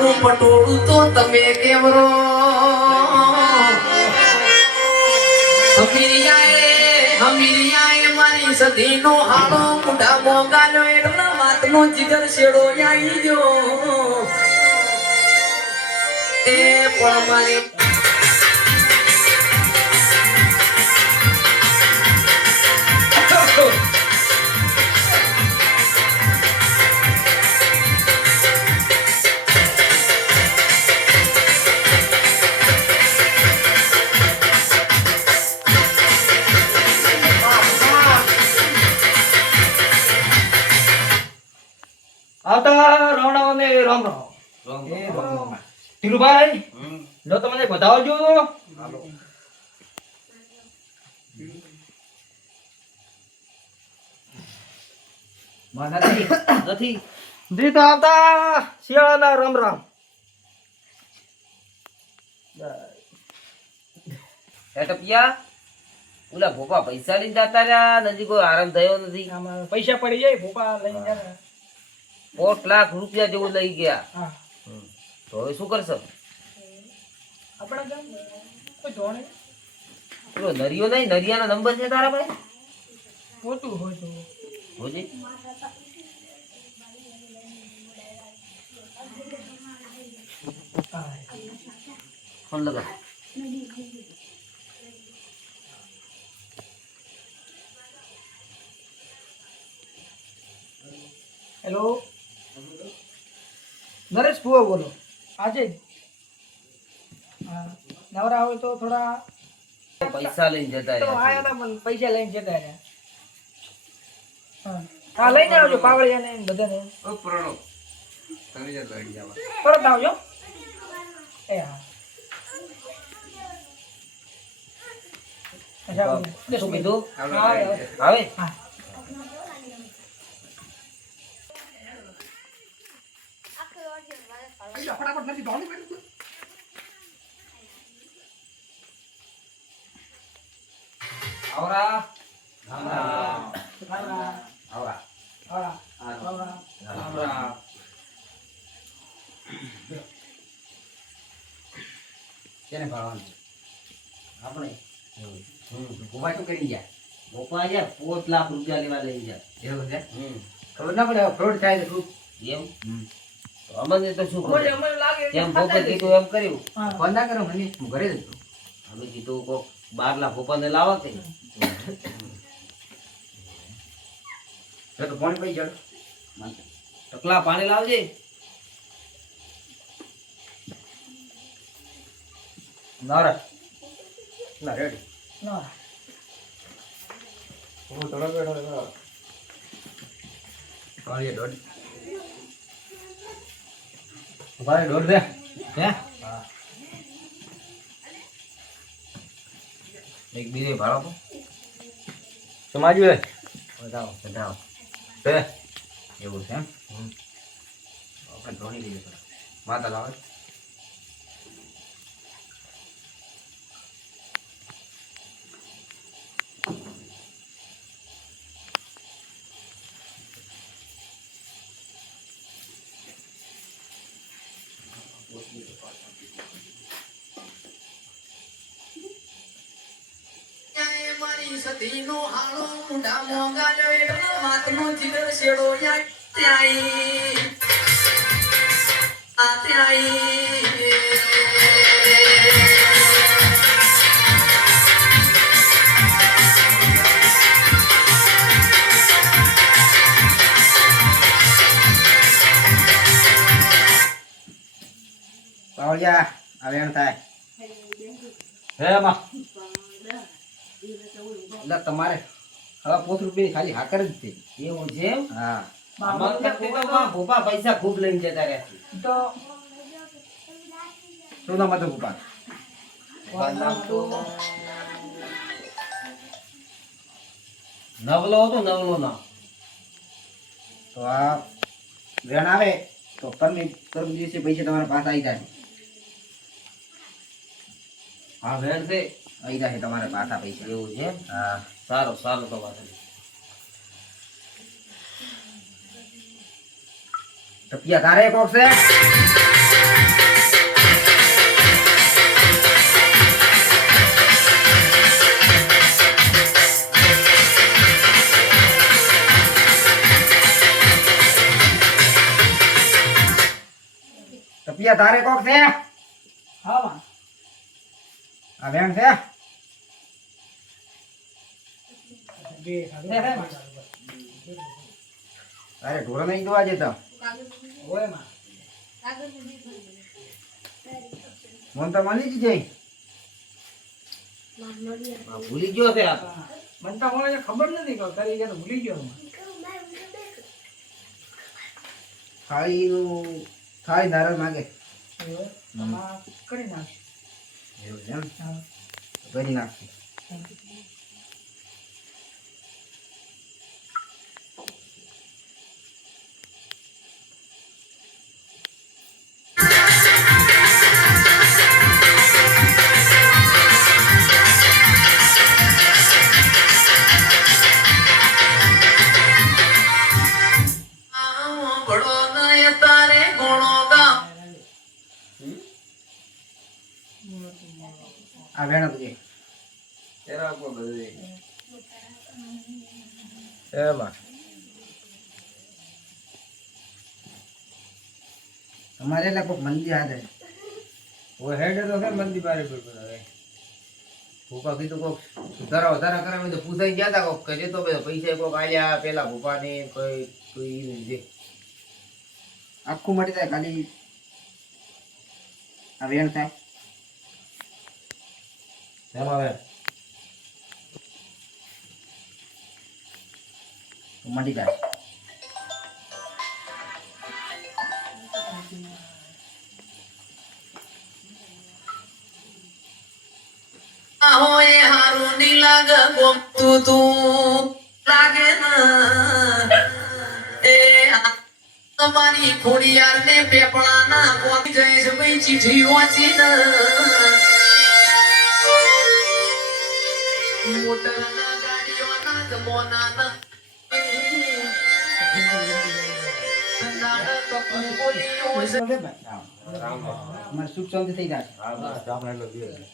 આખું પટોળું તો તમે કેવરો હમીરિયાએ મારી સધીનો હાળો મુઢા મોગાલ્યો એટલા વાતનો જીગર શેડો આવી ગયો એ પણ મારી આવતા રાવણાઓને રામ રામ ધીરુભાઈ લો તમને બતાવજો નથી જી તો આવતા શિયાળાના રામ રામ ટપિયા ઓલા ભોપા પૈસા લઈને જતા રહ્યા નથી કોઈ આરામ થયો નથી આમાં પૈસા પડી જાય ભોપા લઈને જાય 4 લાખ રૂપિયા જેવું લઈ ગયા હા તો હવે શું કરશો આપણા ગામ કોઈ ધોણે પેલો નરિયો નહીં નરિયાનો નંબર છે તારા પાસે પોતું હોય તો હોજી ફોન લગા હેલો નરેશ ભુવા બોલો આજે હા નવરા હોય તો થોડા પૈસા લઈને જતા તો રહ્યા આયા તા પણ પૈસા લઈને જતા રહ્યા હા લઈને આવજો પાવળિયા ને બધાને પરત આવજો એ હા શું કીધું હા આવે હા ફટાફટ નથી દોડી આવરા કેને ભાળવાનું આપણે ગોપા શું કરી ગયા ગોપા યાર 4 લાખ રૂપિયા લેવા લઈ ગયા એવું છે ખબર ના પડે ફ્રોડ થાય તો એમ તો અમને તો શું ખબર અમને લાગે જેમ ભોપે કીધું એમ કર્યું ફોન ના કરો મને હું ઘરે જ છું અમે કીધું કોક 12 લાખ ભોપાને લાવો કે તો ફોન પઈ જડ ટકલા પાણી લાવજે નારા ના રેડી ના હું થોડો બેઠો પાણી દોડ ભાઈ દોડ દે હે હા એક બીજે ભાડો સમાજુ હે બતાવો બતાવો હે એવું છે એમ આપણે ધોણી લઈએ માતા લાવે મારી સતીનો હાળો મુઢા મોગાલ્યો એટલા વાતનો જીગર શેડો ત્યાં આ પાવળિયા આવેણ થાય હે માં એટલે તમારે હવે 5 રૂપિયા ખાલી હાકર જ છે એવું છે એમ હા અમાર કરતી તો માં ભોપા પૈસા ખૂબ લઈને જતા રહ્યા છે તો શું નામ હતું ગોપાલ નામ તો નવલો હતો નવલો નામ તો આ વેણ આવે તો પરમ દિવસે પૈસા તમારા પાસે આવી જાય હા વેણ છે આવી જાય તમારા પાસે પૈસા એવું છે હા સારો સારો તો વાત ટપિયા તારે કોક છે ટપિયા તારે કોક છે હા માં આ વેણ છે બે હે માં અરે ઢોરો નહીં જોવા જતા ઓય માં મન તો મળી જ જાય ભૂલી ગયો છે આ તો. મને તો મને ખબર નથી કે કરી ગયા તો ભૂલી ગયો માં થાળી નારળ માગે હા કરી નાખ એવું છે એમ હા કરી નાખશે ભળો નય તારે ગુણો ગામ આ વેણ બધી તેરા ઉપર બધું એમાં તમારે એટલે કોઈક મંદિર હાથે ઓ હેડ તો છે મંદી બારે પર હવે ભૂપા કીધું કોક સુધારા વધારા કરાવે તો પૂછાઈ ગયા તા કોક કે તો પૈસા કોક આલ્યા પેલા ભૂપાને કોઈ જે આખું મટી જાય ખાલી આ વેણ થાય એમાં હવે તો મટી જાય હોય હારું ની લાગે ગમતું તું લાગે ના એ તમારી ખોડિયાર ને પેપડા ના પહોંચી જાય છે ભાઈ ચીઠી વાંચી ના મોટર ના ગાડીઓ ના જમોના ના અમારે સુખ શાંતિ થઈ જાય હા બસ આપણે એટલે